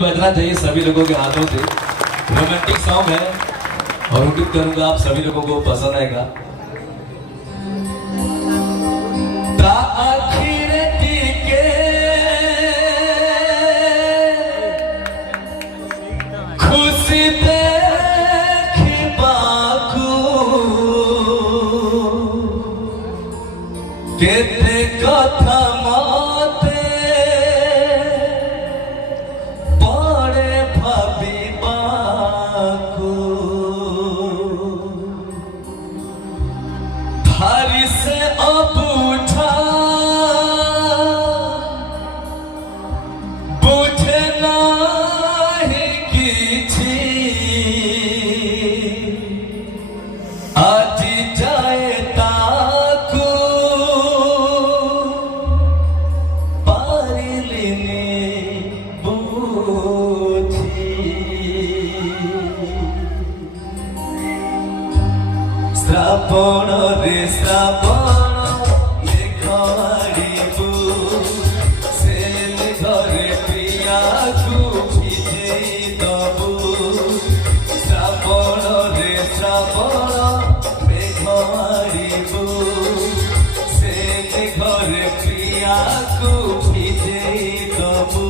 बजना चाहिए सभी लोगों के हाथों से। रोमांटिक सॉन्ग है और उम्मीद करूंगा आप सभी लोगों को पसंद आएगा। खुशी केते कथा मते पड़े भाबिबाकू थारी से अब उठा बुझे नाही किछि आज जाए ताकू श्रावण रे श्रावण लेखवाड़ीबू से घरे प्रियाकू भिजै दबू। श्रावण रे श्रावण लेखवाड़ीबू से घरे प्रियाकू भिजै दबू।